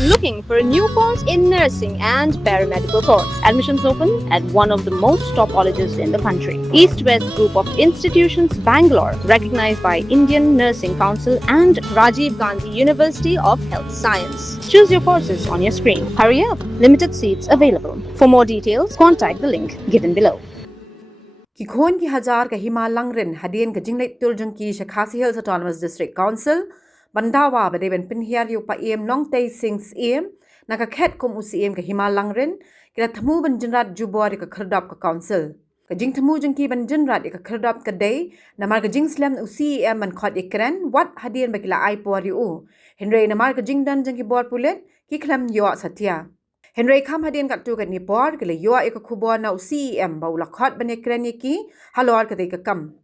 Looking for a new course in nursing and paramedical course? Admissions open at one of the most top colleges in the country. East West Group of Institutions, Bangalore, recognized by Indian Nursing Council and Rajiv Gandhi University of Health Science. Choose your courses on your screen. Hurry up, limited seats available. For more details, contact the link given below. Kikon ki Hajar ka Hima Langren Hadien ka Jinglet Tuljung ki Shakasi Hills Autonomous District Council Bandawa Badeben Pinhiar yu pa em Long Tay Sings em Naka Ket Kom UCM ka Hima Langren Kira Tamu Banjinrat Jubor ka Kerdap ka Council Ka Jing Tamu Jungki Banjinrat ka Kerdap ka Day Namar ka Jing Slam UCM Ban Khot Ikren Wat Hadien Bakila Ai Por yu Henry Namar ka Jing Dan Jungki Bor Pulet Ki Klam Yo Satya Henry Kam Hadien kat tu kat ni por kele yo ek khubor na CEM ba ulakhat bane krani ki halwar ka dei ka kam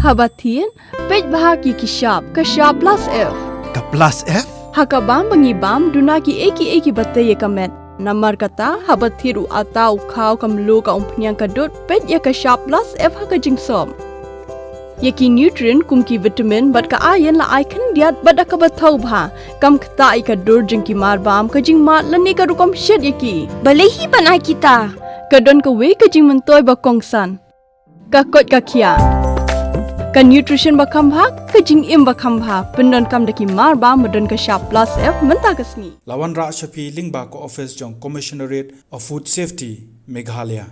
Habatin, pej bahagi kishap, kashap plus F. Ka plus F? Hakabam mangibam dunaki eki batay kamet. Namar kata habathiru atau kau kamlu ka umpnyang kadut pej ya kashap plus F hakajing som. Yaki nutrient kumki vitamin bat ka ayan la icon diat bat akabatau bha kam kta ika dur jingki marbam kajing mat lani ka rukom shed yaki. Balehi banai kita. Kadon ka we kajing mentoy ba kongsan. Kakot kakia. Ka nutrition bakam bha kajing im bakam bha pendon kam daki marba medon ka sharp plus F menta kasni. Lawan Ra Shafi Lingba ko office jong Commissionerate of Food Safety Meghalaya.